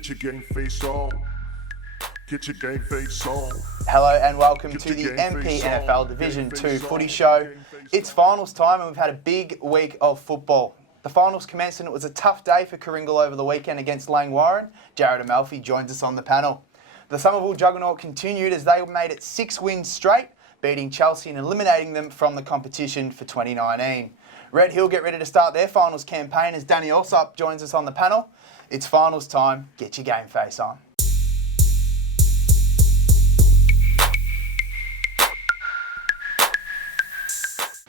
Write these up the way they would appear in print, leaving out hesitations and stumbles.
Get your Gameface on. Get your Gameface on. Hello and welcome to the Mpnfl Division 2 footy show. It's finals time and we've had a big week of football. The finals commenced and it was a tough day for Kooringal over the weekend against Langwarrin. Jared Amalfi joins us on the panel. The Somerville juggernaut continued as they made it 6 wins straight, beating Chelsea and eliminating them from the competition for 2019. Red Hill get ready to start their finals campaign as Danny Alsop joins us on the panel. It's finals time, get your game face on.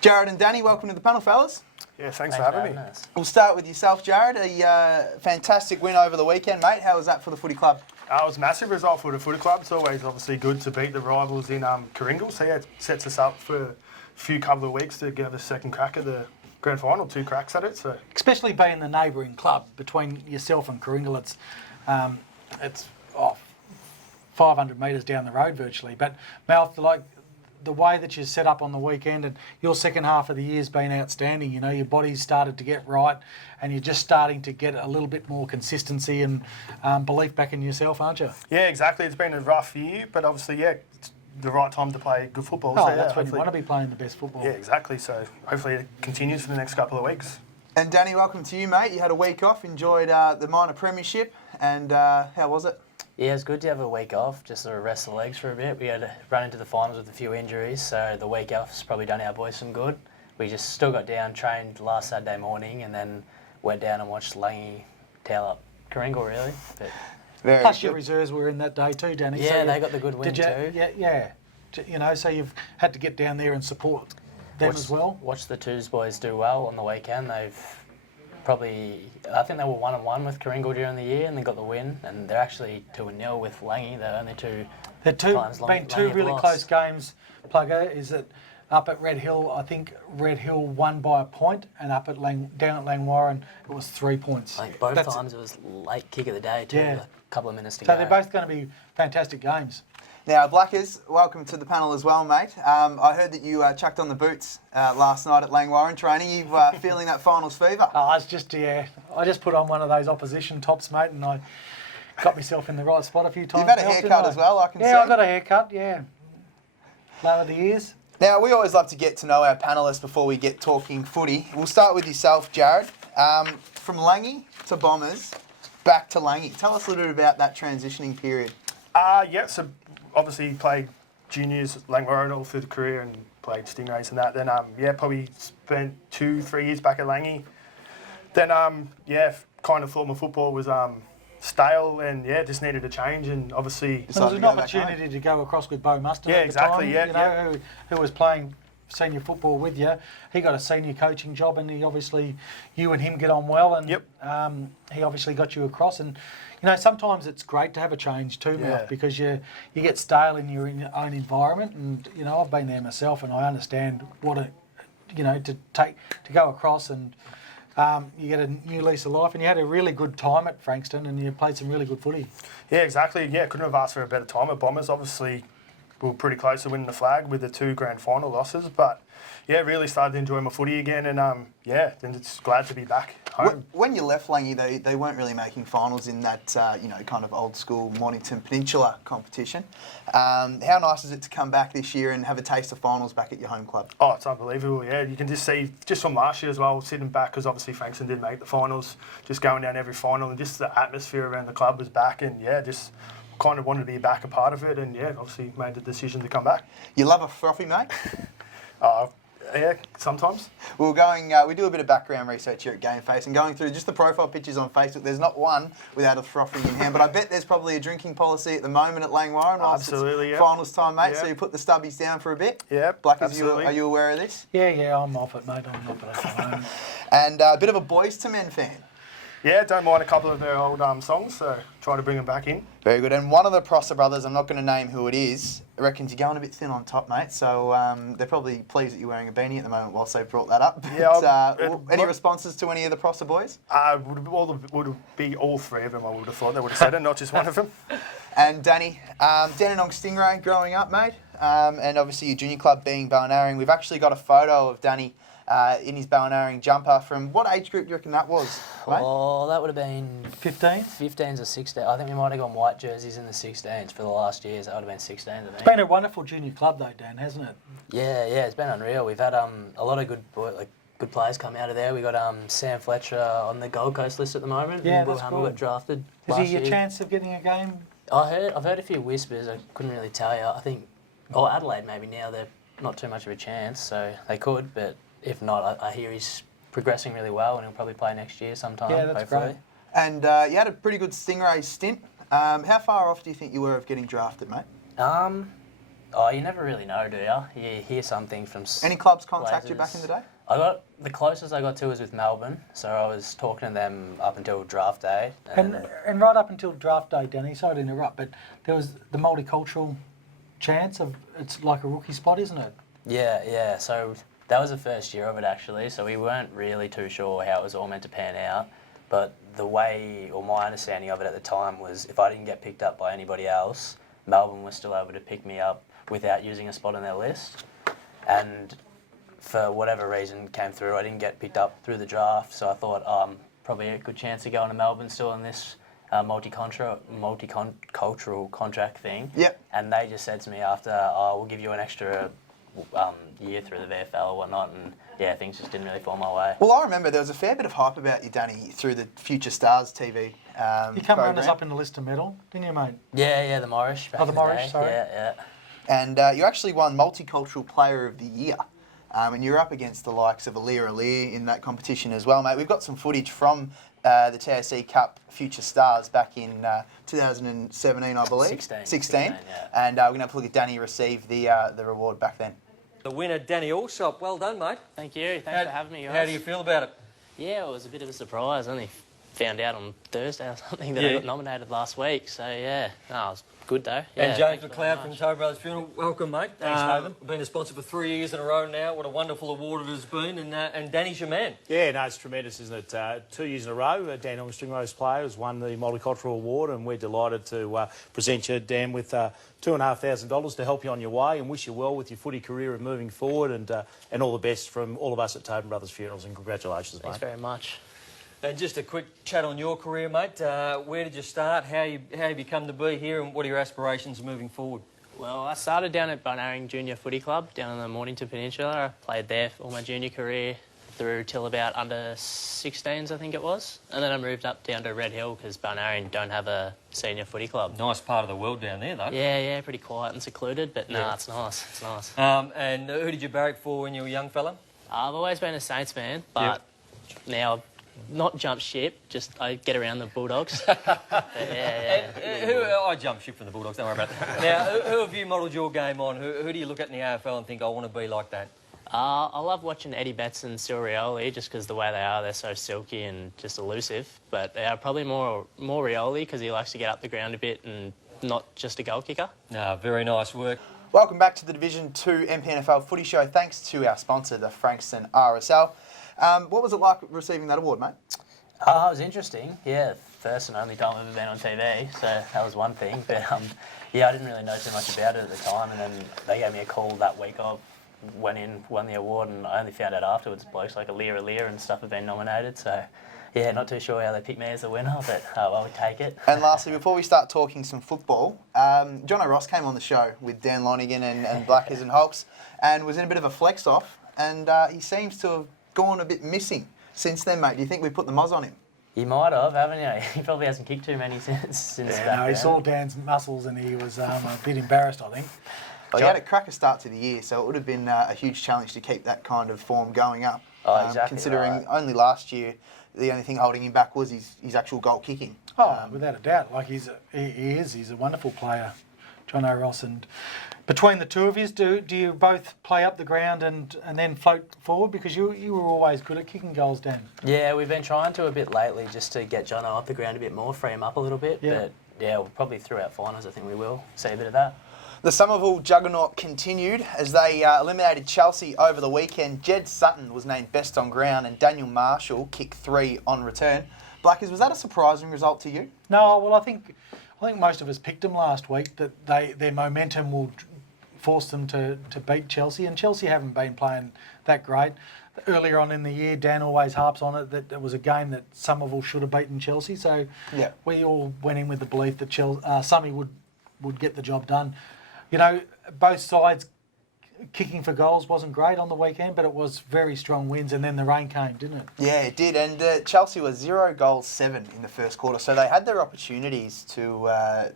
Jared and Danny, welcome to the panel, fellas. Yeah, thanks for having me. We'll start with yourself, Jared. A fantastic win over the weekend, mate. How was that for the footy club? It was a massive result for the footy club. It's always obviously good to beat the rivals in Kooringal. So yeah, it sets us up for a couple of weeks to get the second crack at the grand final, 2 cracks at it. So especially being the neighbouring club between yourself and Kooringal, it's 500 metres down the road virtually. But Mouth, like the way that you set up on the weekend and your second half of the year's been outstanding. You know, your body's started to get right and you're just starting to get a little bit more consistency and belief back in yourself, aren't you? Yeah, exactly. It's been a rough year, but obviously, yeah, it's the right time to play good football. Oh, so, that's when you want to be playing the best football. Yeah, exactly. So hopefully it continues for the next couple of weeks. And Danny, welcome to you, mate. You had a week off, enjoyed the minor premiership, and how was it? Yeah, it's good to have a week off, just to rest the legs for a bit. We had to run into the finals with a few injuries, so the week off's probably done our boys some good. We just still got down, trained last Saturday morning, and then went down and watched Langy tail up Kooringal, really. But Very Plus good. your reserves were in that day too, Danny. yeah, so they got the good win did you, too. Yeah. You know, so you've had to get down there and support them as well. Watched the Twos boys do well on the weekend. They've I think they were 1-1 with Kooringal during the year and they got the win. And they're actually 2-0 with Langy. They're only two times been two Langy really have close lost. games, Plugger. Is that up at Red Hill, I think Red Hill won by a point, and up at down at Langwarrin, it was 3 points. I think both times it was late kick of the day too, Yeah. a couple of minutes to So go. they're both going to be fantastic games. Now, Blackers, welcome to the panel as well, mate. I heard that you chucked on the boots last night at Langwarrin training. You feeling that finals fever? I just put on one of those opposition tops, mate, and I got myself in the right spot a few times. You've had a Didn't haircut I? as well, I can see. Yeah, I got a haircut, yeah. Lower the ears. Now, we always love to get to know our panellists before we get talking footy. We'll start with yourself, Jared. From Langy to Bombers, back to Langy. Tell us a little bit about that transitioning period. Yeah, so obviously played juniors at Langwarrin all through the career and played Stingrays and that. Then, probably spent 2-3 years back at Langy. Then, kind of thought my football was stale and, just needed a change and obviously... There was an opportunity to go across with Bo Mustard at the time, who was playing senior football with you. He got a senior coaching job and you and him get on well and he obviously got you across. And, you know, sometimes it's great to have a change too, Mel, because you get stale in your own environment. And, you know, I've been there myself and I understand what to go across and you get a new lease of life. And you had a really good time at Frankston and you played some really good footy. Yeah, exactly. Yeah, couldn't have asked for a better time at Bombers. Obviously, we were pretty close to winning the flag with the 2 grand final losses. But, really started to enjoy my footy again. And, then it's glad to be back home. When you left Langy, they weren't really making finals in that, kind of old school Mornington Peninsula competition. How nice is it to come back this year and have a taste of finals back at your home club? Oh, it's unbelievable, yeah. You can just see, just from last year as well, sitting back, because obviously Frankston did make the finals, just going down every final, and just the atmosphere around the club was back, and just kind of wanted to be back a part of it, and obviously made the decision to come back. You love a frothy, mate? Yeah, sometimes. We do a bit of background research here at Gameface and going through just the profile pictures on Facebook, there's not one without a frothy in hand, but I bet there's probably a drinking policy at the moment at Langwarrin whilst Absolutely, it's yeah. finals time, mate, Yeah. so you put the stubbies down for a bit? Yeah, Blackers, absolutely. are you aware of this? Yeah, I'm off it, mate. I'm off it at the moment. And a bit of a Boys to Men fan. Yeah, don't mind a couple of their old songs, so try to bring them back in. Very good. And one of the Prosser brothers, I'm not going to name who it is, reckons you're going a bit thin on top, mate. So they're probably pleased that you're wearing a beanie at the moment whilst they brought that up. But, any responses to any of the Prosser boys? Would be all 3 of them, I would have thought. They would have said it, not just one of them. And Danny, Dandenong Stingray growing up, mate. And obviously your junior club being Balnarring. We've actually got a photo of Danny in his Balnarring jumper. From what age group do you reckon that was, mate? Oh, that would have been 15? 15s or 16s. I think we might have gone white jerseys in the 16s for the last years. That would have been 16s, I think. It's been a wonderful junior club though, Dan, hasn't it? Yeah, it's been unreal. We've had a lot of good players come out of there. We got Sam Fletcher on the Gold Coast list at the moment. Yeah, Will that's Hammer cool. got drafted. Is last he a year. chance of getting a game? I've heard a few whispers. I couldn't really tell you. I think, Adelaide maybe now they're not too much of a chance, so they could. But if not, I hear he's progressing really well, and he'll probably play next year sometime. Yeah, that's hopefully. great. And you had a pretty good Stingray stint. How far off do you think you were of getting drafted, mate? You never really know, do you? You hear something from. Any clubs contact you back in the day? The closest I got to was with Melbourne, so I was talking to them up until draft day. And right up until draft day, Danny, sorry to interrupt, but there was the multicultural chance of, it's like a rookie spot, isn't it? Yeah. So that was the first year of it actually. So we weren't really too sure how it was all meant to pan out. But the way, or my understanding of it at the time was, if I didn't get picked up by anybody else, Melbourne was still able to pick me up without using a spot on their list. And for whatever reason came through, I didn't get picked up through the draft. So I thought, probably a good chance of going to Melbourne still on this multicultural contract thing. Yep. And they just said to me after, we'll give you an extra year through the VFL or whatnot, and yeah, things just didn't really fall my way. Well, I remember there was a fair bit of hype about you, Danny, through the Future Stars TV You come program. runners up in the list of medal, didn't you, mate? Yeah, the Morris. Oh, the Morris, sorry. Yeah. And you actually won Multicultural Player of the Year. And you're up against the likes of Alir in that competition as well, mate. We've got some footage from the TAC Cup Future Stars back in 2017, I believe. 16. Yeah. And we're going to have a look at Danny receive the reward back then. The winner, Danny Allsop. Well done, mate. Thank you. Thanks for having me, guys. How do you feel about it? Yeah, it was a bit of a surprise. I only found out on Thursday or something that I got nominated last week. So, yeah. No, it was good, though. Yeah, And James thanks very McLeod much. from Toe Brothers Funeral. Welcome, mate. Thanks, Nathan. Been a sponsor for 3 years in a row now. What a wonderful award it has been. And Danny's your man. Yeah, no, it's tremendous, isn't it? 2 years in a row, Dan on Stingray's Player has won the Multicultural Award, and we're delighted to present you, Dan, with $2,500 to help you on your way, and wish you well with your footy career and moving forward, and all the best from all of us at Toe Brothers Funerals, and congratulations, Thanks mate. very much. And just a quick chat on your career, mate. Where did you start? How you come to be here, and what are your aspirations moving forward? Well, I started down at Balnarring Junior Footy Club down on the Mornington Peninsula. I played there for all my junior career through till about under 16s, I think it was. And then I moved up down to Red Hill because Balnarring don't have a senior footy club. Nice part of the world down there, though. Yeah, pretty quiet and secluded, but no, it's nice. It's nice. And who did you barrack for when you were a young fella? I've always been a Saints fan, but now I've not jumped ship, just I get around the Bulldogs. But I jumped ship from the Bulldogs, don't worry about that. Now, who have you modelled your game on? Who do you look at in the AFL and think, I want to be like that? I love watching Eddie Betts and Rioli just because the way they are, they're so silky and just elusive. But probably more Rioli because he likes to get up the ground a bit and not just a goal kicker. No, very nice work. Welcome back to the Division 2 Mpnfl Footy Show. Thanks to our sponsor, the Frankston RSL. What was it like receiving that award, mate? It was interesting. Yeah, first and only time I've ever been on TV, so that was one thing. But yeah, I didn't really know too much about it at the time, and then they gave me a call that week of went in, won the award, and I only found out afterwards blokes like Alir and stuff have been nominated. So yeah, not too sure how they picked me as the winner, but I would take it. And lastly, before we start talking some football, John O'Ross came on the show with Dan Lonigan and Blackers and Holtz, and was in a bit of a flex off, and he seems to have gone a bit missing since then, mate. Do you think we put the moz on him? You might have, haven't you? He probably hasn't kicked too many since back No, he then. saw Dan's muscles and he was a bit embarrassed, I think. Well, he had a cracker start to the year, so it would have been a huge challenge to keep that kind of form going up. Oh, exactly considering right. only last year, the only thing holding him back was his actual goal kicking. Oh, without a doubt. Like he's a wonderful player, John O'Ross. And between the two of you, do you both play up the ground and then float forward? Because you were always good at kicking goals, Dan. Yeah, we've been trying to a bit lately just to get Jono up the ground a bit more, free him up a little bit. Yeah. But yeah, we'll probably throughout finals, I think we will see a bit of that. The Somerville juggernaut continued as they eliminated Chelsea over the weekend. Jed Sutton was named best on ground and Daniel Marshall kicked 3 on return. Blackers, was that a surprising result to you? No, well, I think most of us picked them last week, that their momentum will force them to beat Chelsea, and Chelsea haven't been playing that great. earlier on in the year, Dan always harps on it that it was a game that Somerville should have beaten Chelsea. So we all went in with the belief that Summy would get the job done. You know, both sides kicking for goals wasn't great on the weekend, but it was very strong wins, and then the rain came, didn't it? Yeah, it did. And Chelsea was 0 goals 7 in the first quarter, so they had their opportunities to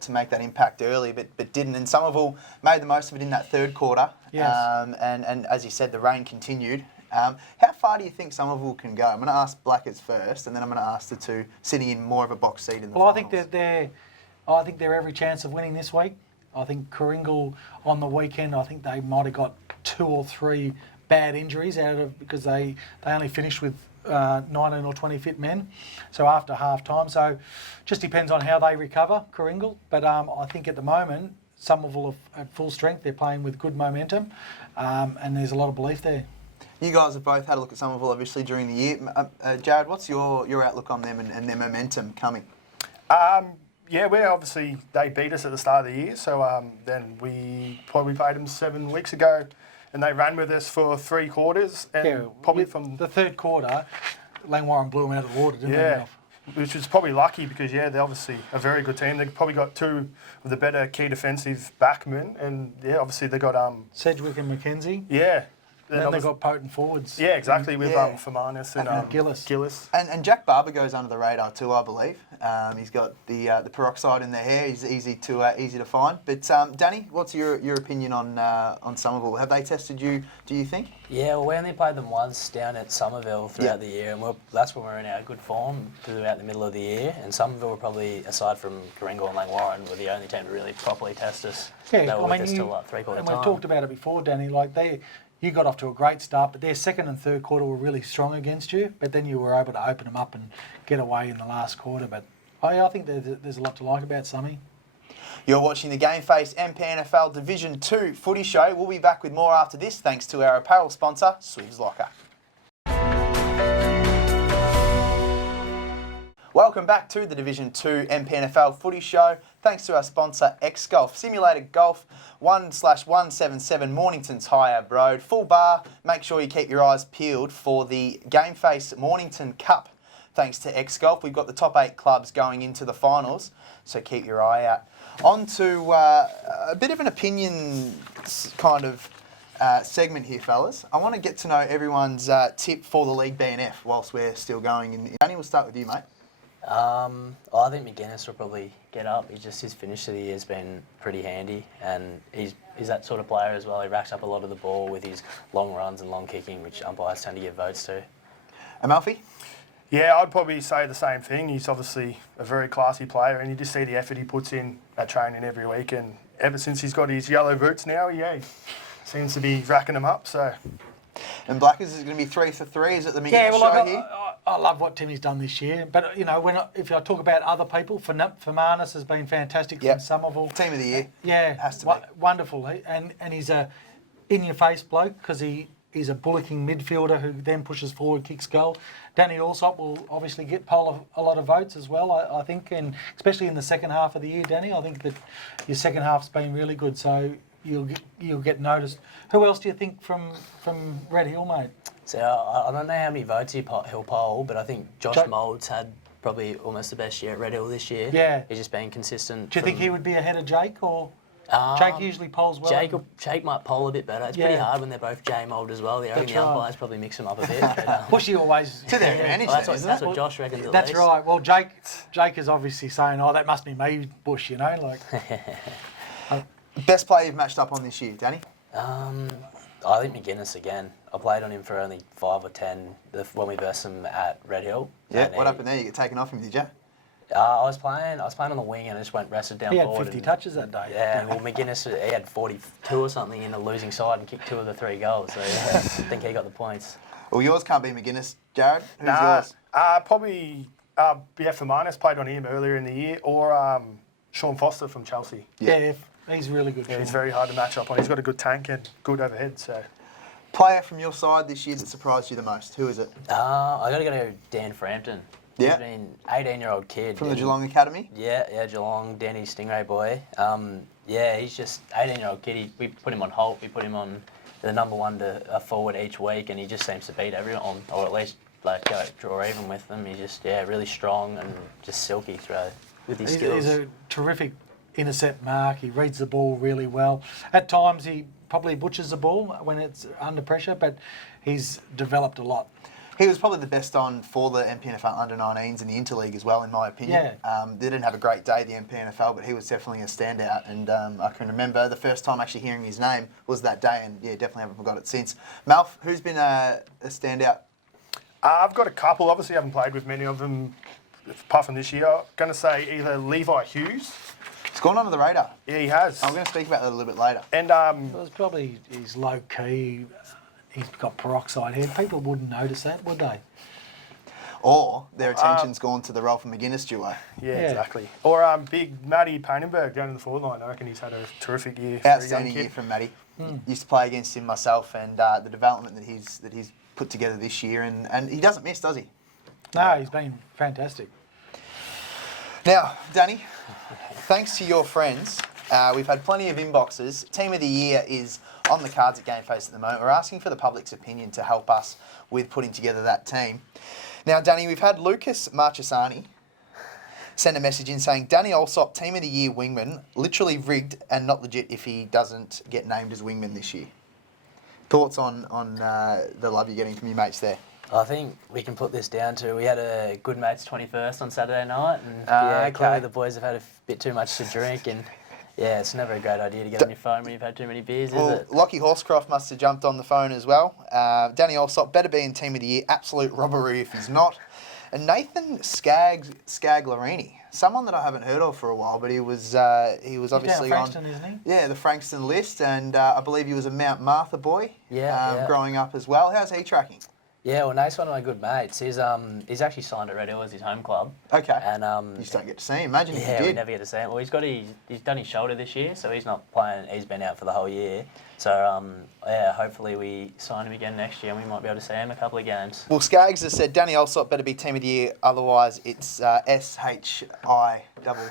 make that impact early, but didn't. And Somerville made the most of it in that third quarter. Yes. And as you said, the rain continued. How far do you think Somerville can go? I'm going to ask Blackers first, and then I'm going to ask the two sitting in more of a box seat in the finals. I think they're every chance of winning this week. I think Kooringal on the weekend, I think they might have got 2 or 3 bad injuries because they only finished with 19 or 20 fit men, so after half time. So just depends on how they recover, Kooringal. But I think at the moment, Somerville are at full strength. They're playing with good momentum, and there's a lot of belief there. You guys have both had a look at Somerville, obviously, during the year. Jared, what's your outlook on them and their momentum coming? Yeah, they beat us at the start of the year, so then we probably played them 7 weeks ago, and they ran with us for 3 quarters, and probably from the third quarter, Langwarrin blew them out of the water, didn't they? Yeah, which was probably lucky because they're obviously a very good team. They've probably got 2 of the better key defensive backmen, and obviously they got Sedgwick and McKenzie. Yeah. And then they've got potent forwards. Yeah, exactly, with Fermanus and Gillis. And Jack Barber goes under the radar too, I believe. He's got the peroxide in their hair. He's easy to find. But Danny, what's your opinion on Somerville? Have they tested you, do you think? Yeah, well, we only played them once down at Somerville throughout the year, and that's when we were in our good form throughout the middle of the year. And Somerville were probably, aside from Kooringal and Langwarrin, were the only team to really properly test us. Yeah, they were with us till like 3/4 and time. we've talked about it before, Danny. You got off to a great start, but their second and third quarter were really strong against you. But then you were able to open them up and get away in the last quarter. But I think there's a lot to like about Summy. You're watching the Gameface Mpnfl Division 2 footy show. We'll be back with more after this, thanks to our apparel sponsor, Swivs Locker. Welcome back to the Division 2 Mpnfl footy show. Thanks to our sponsor, X-Golf. Simulated Golf, 1/177 Mornington's High Ab Road. Full bar. Make sure you keep your eyes peeled for the Gameface Mornington Cup. Thanks to X-Golf, we've got the top 8 clubs going into the finals, so keep your eye out. On to a bit of an opinion kind of segment here, fellas. I want to get to know everyone's tip for the League BNF whilst we're still going. Danny, we'll start with you, mate. I think McGuinness will probably get up. His finish of the year has been pretty handy, and he's that sort of player as well. He racks up a lot of the ball with his long runs and long kicking, which umpires tend to give votes to. Amalfi? Yeah, I'd probably say the same thing. He's obviously a very classy player, and you just see the effort he puts in at training every week. And ever since he's got his yellow boots now, he seems to be racking them up. So. And Blackers is going to be 3 for 3. Is it the McGuinness show here? I love what Timmy's done this year, but if I talk about other people, Fermanus has been fantastic from Somerville. Team of the year. Yeah, has to be wonderful, and he's a in-your-face bloke because he's a bullocking midfielder who then pushes forward, kicks goal. Danny Allsop will obviously get a lot of votes as well, I think, and especially in the second half of the year, Danny. I think that your second half's been really good, so you'll get noticed. Who else do you think from Red Hill, mate? So I don't know how many votes he'll poll, but I think Josh Moulds had probably almost the best year at Red Hill this year. Yeah. He's just been consistent. Do you think he would be ahead of Jake, or Jake usually polls well? Jake might poll a bit better. It's pretty hard when they're both J Mould as well. The umpires probably mix them up a bit. Pushy always to their advantage. That's what Josh reckons. That's right. Well, Jake is obviously saying, "Oh, that must be me, Bush." Best player you've matched up on this year, Danny? I think McGuinness again. I played on him for only 5 or 10 when we versed him at Red Hill. Yeah, what happened there? You get taken off him, did you? I was playing on the wing and I just went rested down forward. He had 50 touches that day. Yeah, well, McGuinness, he had 42 or something in the losing side and kicked 2 of the 3 goals. So I think he got the points. Well, yours can't be McGuinness, Jared. Who's yours? Probably Fermanus, played on him earlier in the year, or Sean Foster from Chelsea. Yeah, he's really good. Yeah, he's very hard to match up on. He's got a good tank and good overhead. So, player from your side this year that surprised you the most? Who is it? I got to go to Dan Frampton. Yeah. He's been 18-year-old kid. From the Geelong Academy? Yeah, Geelong, Danny Stingray boy. He's just 18-year-old kid. We put him on Holt. We put him on the number one to a forward each week, and he just seems to beat everyone, or at least like draw even with them. He's just really strong and just silky with his skills. He's a terrific intercept mark. He reads the ball really well. At times he probably butchers the ball when it's under pressure, but he's developed a lot. He was probably the best on for the Mpnfl under-19s in the Interleague as well, in my opinion. Yeah. They didn't have a great day, the Mpnfl, but he was definitely a standout. And I can remember the first time actually hearing his name was that day, and definitely haven't forgot it since. Malf, who's been a standout? I've got a couple. Obviously, I haven't played with many of them apart from this year. I'm going to say either Levi Hughes. It's gone under the radar. Yeah, he has. I'm going to speak about that a little bit later. And Well, it's probably he's low key. He's got peroxide hair. People wouldn't notice that, would they? Or their attention's gone to the Ralph McGuinness duo. yeah, exactly. Or big Matty Mpnfl down in the forward line. I reckon he's had a terrific year. Outstanding year from Matty. Used to play against him myself, and the development that he's put together this year, and he doesn't miss, does he? No, he's been fantastic. Now, Danny, thanks to your friends, we've had plenty of inboxes. Team of the Year is on the cards at Gameface at the moment. We're asking for the public's opinion to help us with putting together that team. Now, Danny, we've had Lucas Marchesani send a message in saying, Danny Allsop, Team of the Year wingman, literally rigged and not legit if he doesn't get named as wingman this year. Thoughts on the love you're getting from your mates there? I think we can put this down to we had a good mates 21st on Saturday night, and clearly the boys have had a bit too much to drink, and it's never a great idea to get on your phone when you've had too many beers, is it? Lockie Horsecroft must have jumped on the phone as well. Danny Allsop better be in Team of the Year, absolute robbery if he's not. And Nathan Scaglarini, someone that I haven't heard of for a while, but he was obviously down Frankston, isn't he? Yeah, the Frankston list, and I believe he was a Mount Martha boy. Growing up as well. How's he tracking? Yeah, well, Nate's one of my good mates. He's actually signed at Red Hill as his home club. Okay. And you just don't get to see him. Imagine if you did. We never get to see him. Well, he's done his shoulder this year, so he's not playing. He's been out for the whole year. So hopefully we sign him again next year, and we might be able to see him a couple of games. Well, Skaggs has said Danny Allsop better be Team of the Year, otherwise it's SHI double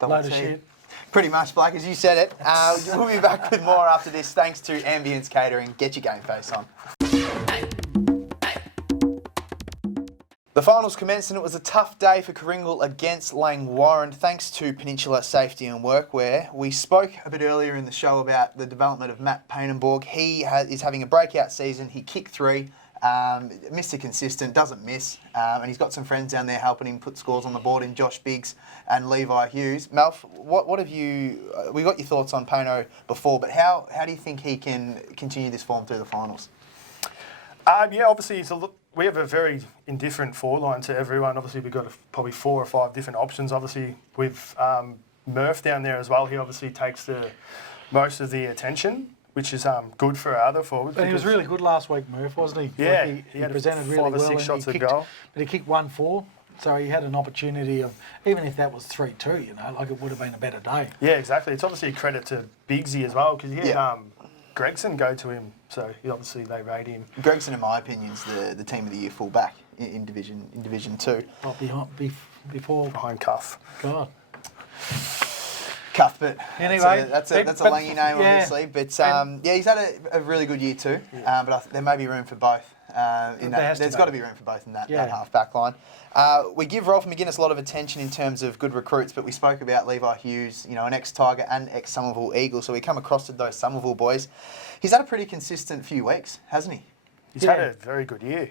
Load T. of shit. Pretty much, Blake, as you said it. We'll be back with more after this, thanks to Ambience Catering. Get your game face on. The finals commenced and it was a tough day for Coringal against Langwarrin thanks to Peninsula Safety and Workwear. We spoke a bit earlier in the show about the development of Matt Painenborg. He is having a breakout season. He kicked 3, Mr. Consistent, doesn't miss, and he's got some friends down there helping him put scores on the board in Josh Biggs and Levi Hughes. Malf, what have you... we got your thoughts on Paino before, but how do you think he can continue this form through the finals? Obviously we have a very indifferent forward line to everyone. Obviously, we've got probably 4 or 5 different options. Obviously, with Murph down there as well, he obviously takes most of the attention, which is good for our other forwards. But he was really good last week, Murph, wasn't he? Yeah, he presented really well. 5 or 6 shots at goal. But he kicked 1-4, so he had an opportunity of, even if that was 3-2, it would have been a better day. Yeah, exactly. It's obviously a credit to Biggsy as well, because he had Gregson go to him, so obviously they rate him. Gregson, in my opinion, is the Team of the Year fullback in Division 2. Oh, before Behind Cuff. God. Cuthbert. Anyway, that's a Langy name, obviously. But he's had a really good year too. But there may be room for both. There's got to be room for both in that half-back line. We give Ralph McGuinness a lot of attention in terms of good recruits, but we spoke about Levi Hughes, an ex-Tiger and ex-Somerville Eagle, so we come across to those Somerville boys. He's had a pretty consistent few weeks, hasn't he? He's had a very good year.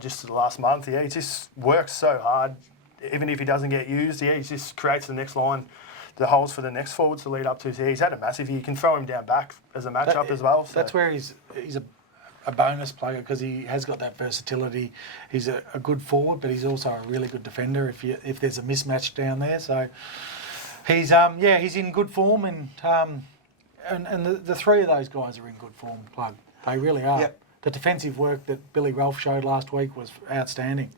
Just the last month, he just works so hard. Even if he doesn't get used, he just creates the next line, the holes for the next forwards to lead up to. So he's had a massive year. You can throw him down back as a matchup as well. So. That's where he's a bonus player because he has got that versatility. He's a good forward, but he's also a really good defender if there's a mismatch down there. So he's he's in good form, and the 3 of those guys are in good form. Plug, they really are. Yep. The defensive work that Billy Ralph showed last week was outstanding.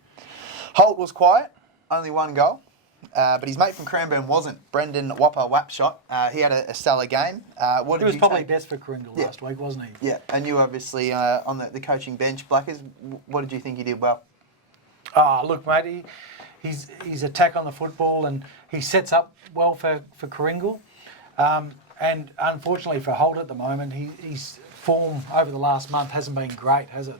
Holt was quiet, only 1 goal. But his mate from Cranbourne wasn't. Brendan Wapper-Wapshot. He had a stellar game. He was probably best for Coringal last week, wasn't he? Yeah, and you obviously on the coaching bench, Blackers. What did you think he did well? Look, mate, he's attack on the football and he sets up well for Coringal. And unfortunately for Holt at the moment, his form over the last month hasn't been great, has it?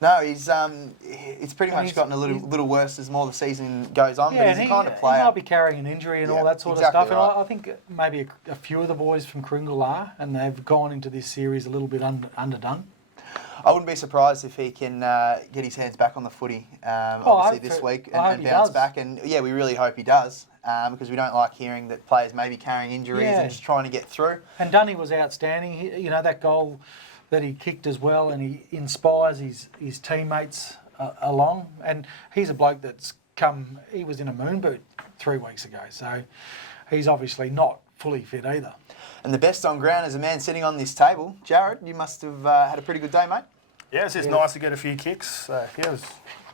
No, it's pretty much gotten a little worse as more the season goes on. Yeah, but he's a kind of player. He might be carrying an injury and all that sort of stuff. Right. And I think maybe a few of the boys from Kringle are, and they've gone into this series a little bit underdone. I wouldn't be surprised if he can get his hands back on the footy, obviously this week, and bounce back. And yeah, we really hope he does, because we don't like hearing that players may be carrying injuries and just trying to get through. And Dunny was outstanding. That goal that he kicked as well, and he inspires his teammates along. And he's a bloke that's come. He was in a moon boot 3 weeks ago, so he's obviously not fully fit either. And the best on ground is a man sitting on this table. Jared, you must have had a pretty good day, mate. Yeah, it's just nice to get a few kicks. Yeah, it was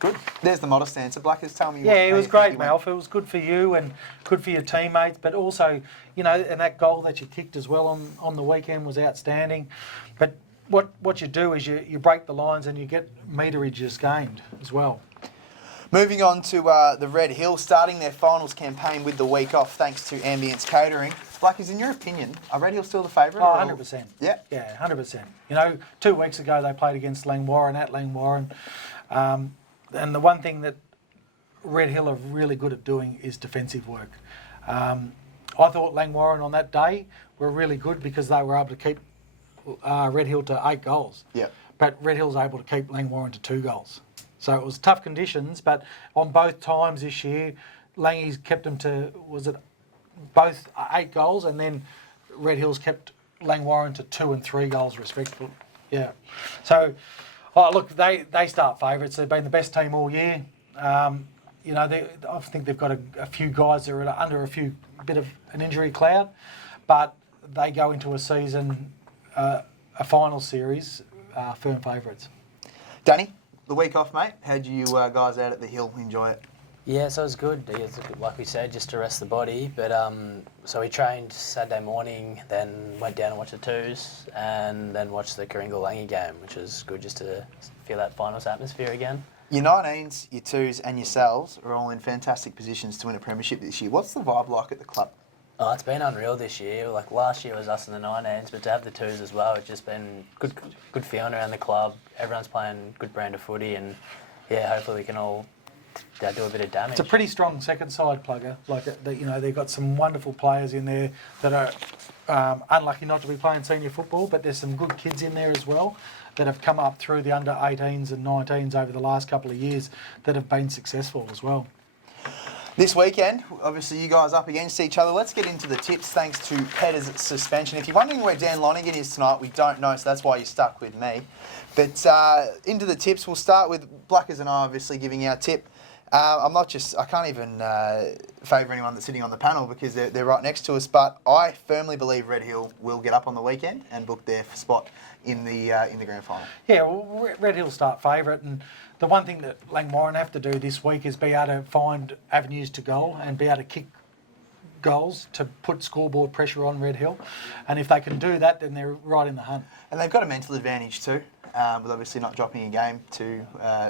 good. There's the modest answer. Blackers, tell me. Yeah, it was great, Malf. It was good for you and good for your teammates, but also, and that goal that you kicked as well on the weekend was outstanding. But what you do is you break the lines and you get meterages gained as well. Moving on to the Red Hill, starting their finals campaign with the week off thanks to Ambience Catering. Blackies, in your opinion, are Red Hill still the favourite? Oh, 100%. Yeah? Yeah, 100%. 2 weeks ago they played against Langwarrin at Langwarrin. And the one thing that Red Hill are really good at doing is defensive work. I thought Langwarrin on that day were really good because they were able to keep Red Hill to 8 goals. Yeah. But Red Hill's able to keep Langwarrin to 2 goals. So it was tough conditions, but on both times this year, Langy's kept them to, both 8 goals, and then Red Hills kept Langwarrin to 2 and 3 goals respectively. Yeah. So, look, they start favourites. They've been the best team all year. I think they've got a few guys that are under a bit of an injury cloud, but they go into a season, a final series, firm favourites. Danny? The week off, mate. How'd you guys out at the Hill enjoy it? Yeah, so it was good. Like we said, just to rest the body. But so we trained Saturday morning, then went down and watched the twos, and then watched the Kringle-Langy game, which was good just to feel that finals atmosphere again. Your 19s, your 2s and yourselves are all in fantastic positions to win a premiership this year. What's the vibe like at the club? Oh, it's been unreal this year. Like last year was us in the 19s, but to have the twos as well, it's just been good feeling around the club. Everyone's playing good brand of footy, and yeah, hopefully we can all do a bit of damage. It's a pretty strong second side, Plugger. They've got some wonderful players in there that are unlucky not to be playing senior football, but there's some good kids in there as well that have come up through the under 18s and 19s over the last couple of years that have been successful as well. This weekend, obviously you guys up against each other. Let's get into the tips thanks to Petter's suspension. If you're wondering where Dan Lonigan is tonight, we don't know, so that's why you're stuck with me. But into the tips, we'll start with Blackers and I obviously giving our tip. I can't even favour anyone that's sitting on the panel because they're right next to us, but I firmly believe Red Hill will get up on the weekend and book their spot in the grand final. Yeah, well, Red Hill start favourite, and the one thing that Langwarrin have to do this week is be able to find avenues to goal and be able to kick goals to put scoreboard pressure on Red Hill. And if they can do that, then they're right in the hunt. And they've got a mental advantage too, with obviously not dropping a game to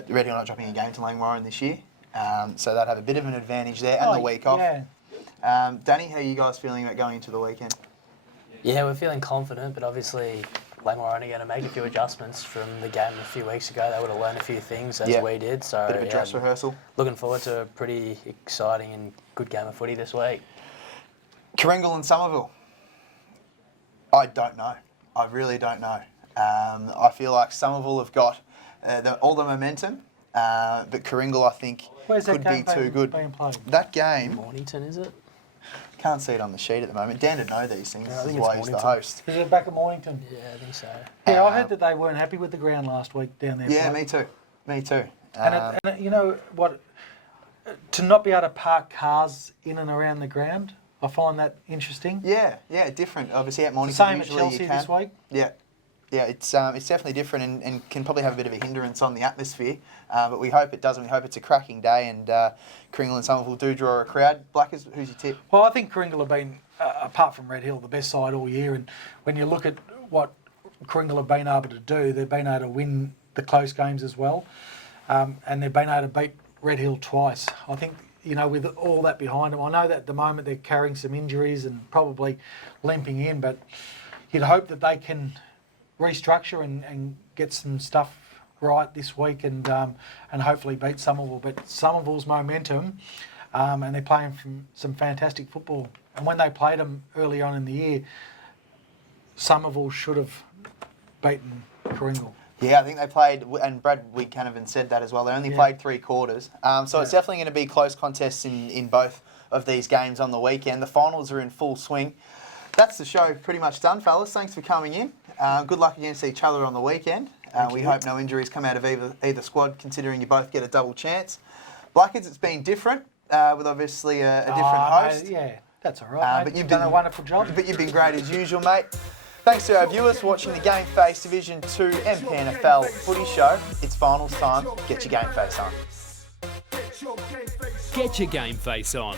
Red Hill not dropping a game to Langwarrin this year. So they'd have a bit of an advantage there and the week off. Yeah. Danny, how are you guys feeling about going into the weekend? Yeah, we're feeling confident, but obviously Langwarrin are going to make a few adjustments from the game a few weeks ago. They would have learned a few things as we did. So bit of a dress rehearsal. Looking forward to a pretty exciting and good game of footy this week. Kringle and Somerville. I don't know. I really don't know. I feel like Somerville have got all the momentum, but Kringle I think could be too good. That game. Mornington, is it? Can't see it on the sheet at the moment. Dan would know these things. This is why he's the host. Is it back at Mornington? Yeah, I think so. Yeah, I heard that they weren't happy with the ground last week down there. Yeah, me too. And you know what? To not be able to park cars in and around the ground, I find that interesting. Yeah, different. Obviously at Mornington Same usually at Chelsea you can. this week. Yeah, it's definitely different and can probably have a bit of a hindrance on the atmosphere. But we hope it doesn't. We hope it's a cracking day and Kringle and Somerville do draw a crowd. Blackers, who's your tip? Well, I think Kringle have been, apart from Red Hill, the best side all year. And when you look at what Kringle have been able to do, they've been able to win the close games as well. And they've been able to beat Red Hill twice. I think you know, with all that behind them. I know that at the moment they're carrying some injuries and probably limping in, but you'd hope that they can restructure and get some stuff right this week and hopefully beat Somerville. But Somerville's momentum, and they're playing some fantastic football. And when they played them early on in the year, Somerville should have beaten Kooringal. Yeah, I think they played, and Brad Wigcanavan said that as well. They only played 3 quarters. So it's definitely going to be close contests in both of these games on the weekend. The finals are in full swing. That's the show pretty much done, fellas. Thanks for coming in. Good luck against each other on the weekend. We hope no injuries come out of either squad, considering you both get a double chance. Blackheads, it's been different, with obviously a different host. Mate, yeah, that's all right. But you've done a wonderful job. But you've been great as usual, mate. Thanks to our viewers watching the Gameface Division 2 Mpnfl footy show. It's finals time. Get your Gameface on. Get your Gameface on.